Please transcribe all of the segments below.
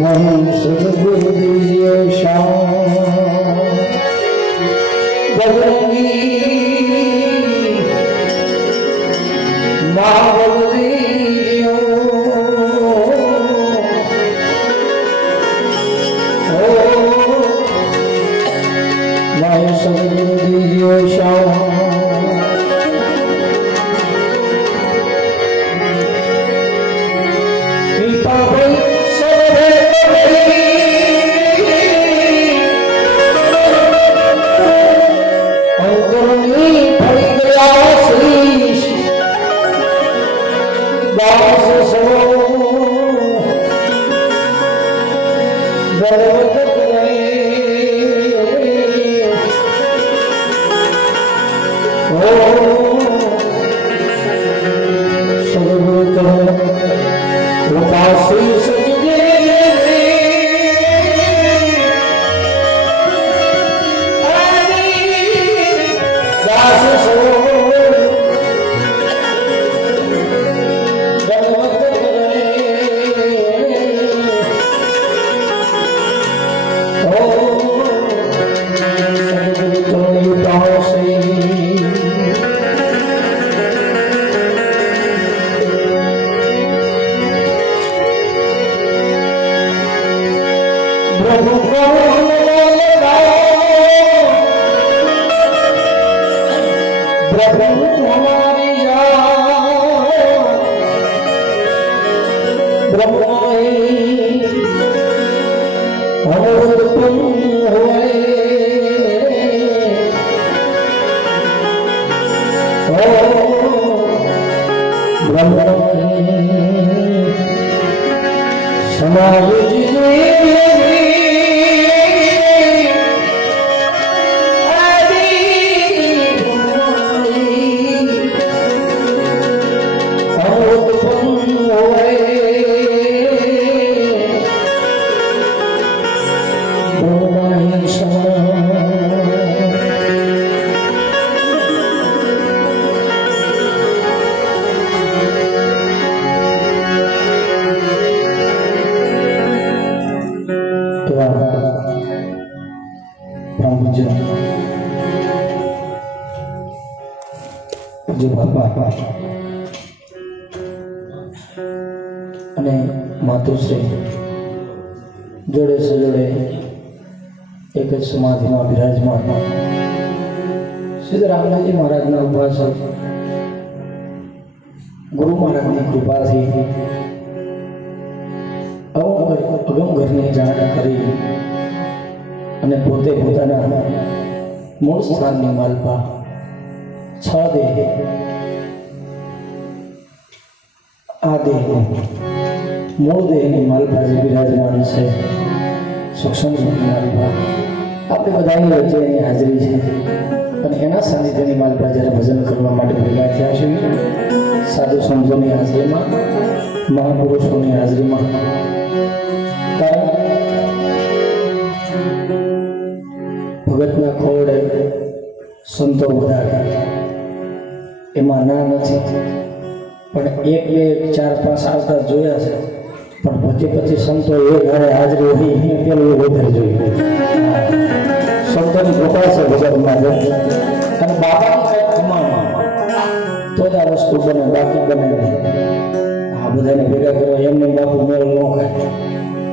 Mani Sadguru Sham Bajrangi Mahavadiyo Mani Sadguru Sham અને માતુશ્રી જોડે સજોડે એક જ સમાધિમાં બિરાજમાન શ્રી રામનાથજી મહારાજના ઉપાસક ગુરુ મહારાજની કૃપાથી અગમ ઘરની જાણ કરી અને પોતે પોતાના મૂળ સ્થાનની માલપા છ દેહ આ દેહ મૂળ દેહની માલપા જે બિરાજમાન છે સૂક્ષ્મ માલપા આપણે બધાની વચ્ચે એની હાજરી છે અને એના સાનિધ્યની માલપા જ્યારે ભજન કરવા માટે ભેગા થયા છે સાધુ સંતોની હાજરીમાં મહાપુરુષોની હાજરીમાં ભગતના ખોડે સંતો બધા એમાં ના નથી પણ એક બે ચાર પાંચ આવતા જોયા છે પણ 25 સંતો એ ઘરે હાજરી હોય એને પેલું વધારે જોયું સંતોની કૃપા છે ભગતમાં અને બાપાની કંઈક કમાણ તો જ આ વસ્તુ બને બાકી બને નહીં આ બધાને ભેગા કરવા એમને બાપુ મેળ ન ખાય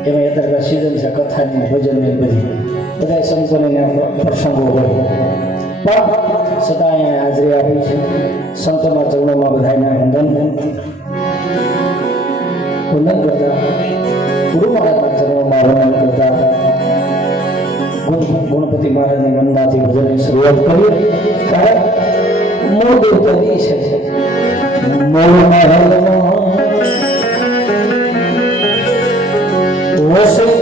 એમાં અત્યારે સિઝન છે કથાની ભજનની બધી બધા સંતોને પ્રસંગો હોય પણ છતાં અહીંયા હાજરી આપી છે સંતોના ચરણોમાં બધાને વંદન કરતા ગુરુ મહારાજના ચરણોમાં વંદન કરતા ગણપતિ મહારાજની વંદનાથી ભજનની શરૂઆત કરી કારણ મૂળ દેવતાની છે મૂળ મહેલમાં વસે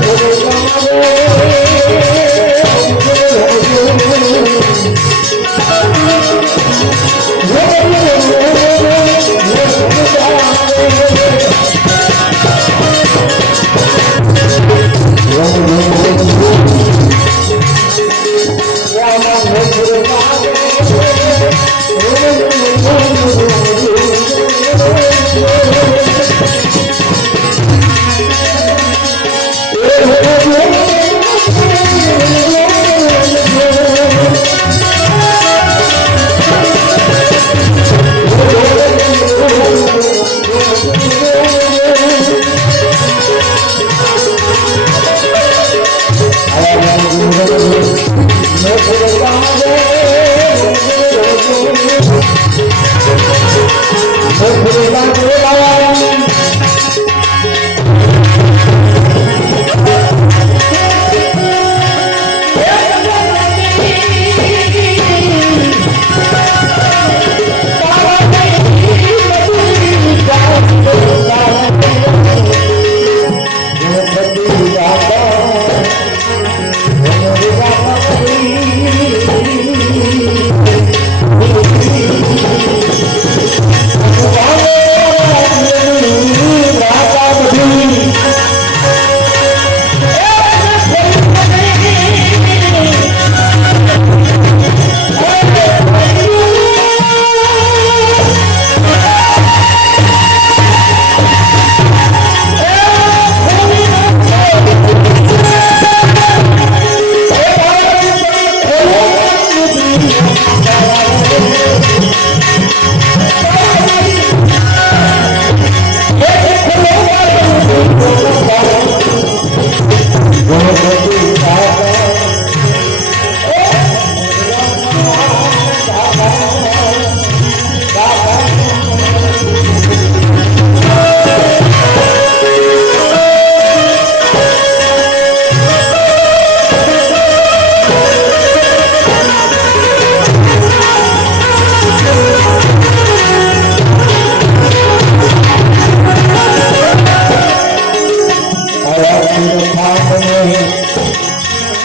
Oh,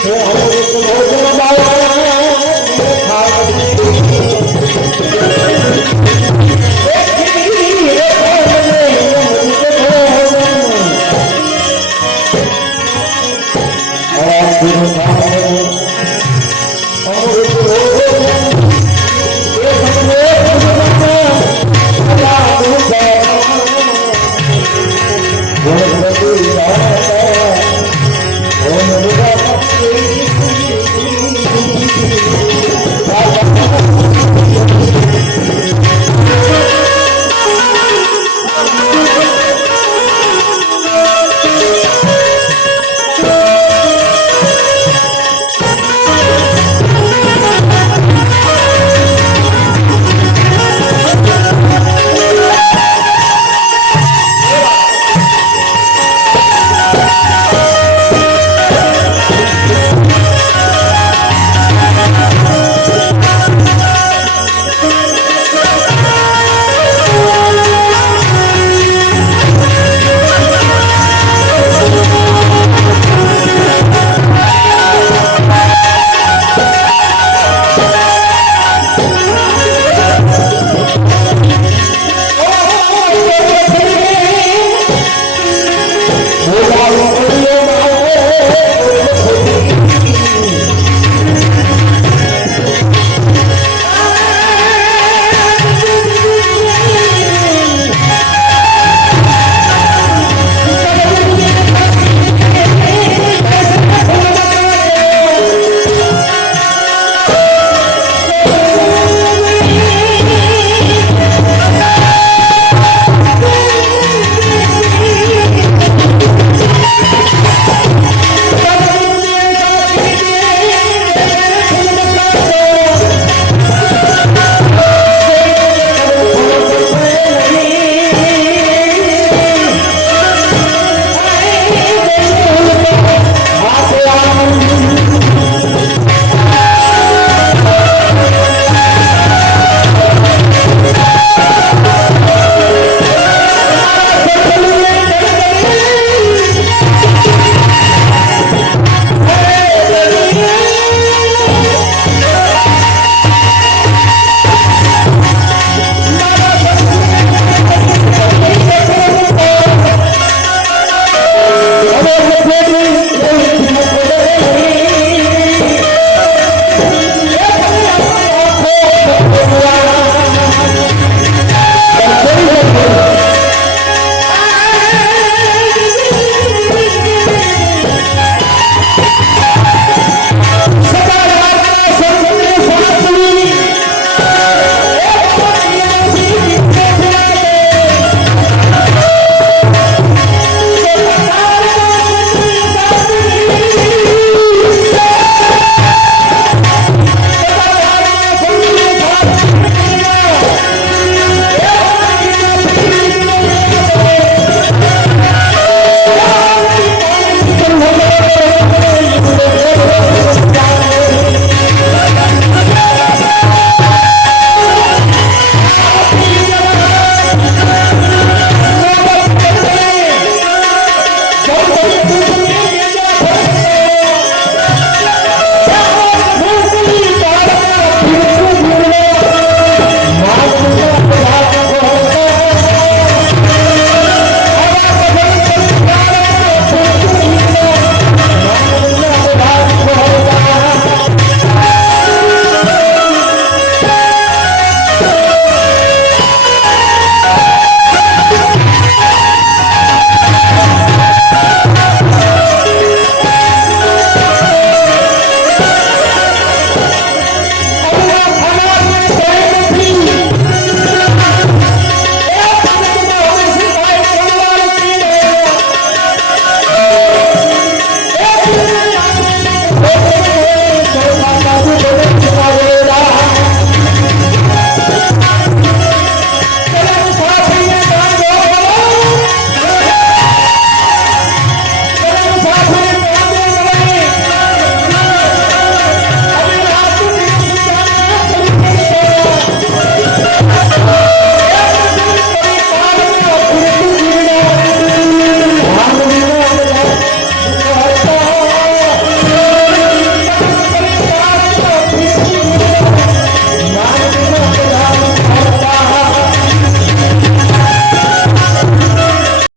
હે અમૃત ભોજન બાળા